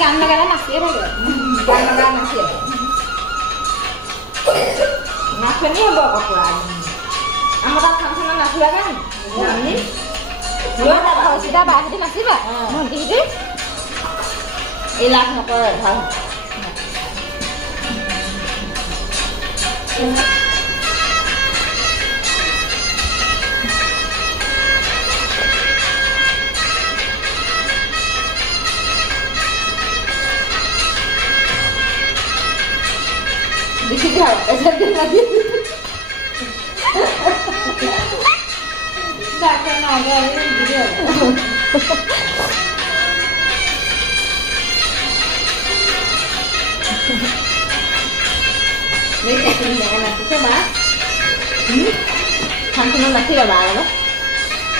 গান লাগালে নাচিয়ে থাকে গান লগাই নাচিয়ে নাচনি হ'ব কপৰা আমাৰ তাত ফাংচনত নাচিবা গান চিধা বাহঁতি নাচিবা ভণ্টিহঁতি এই লাভ নকৰে ভাল Dikit ya, jadi lagi. Tak kena ada ini dia. Ini kasih jangan nanti coba. Kantor nanti lah bang.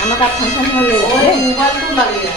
Amat tak kantor dulu. Oh, mobile tu lagi ya.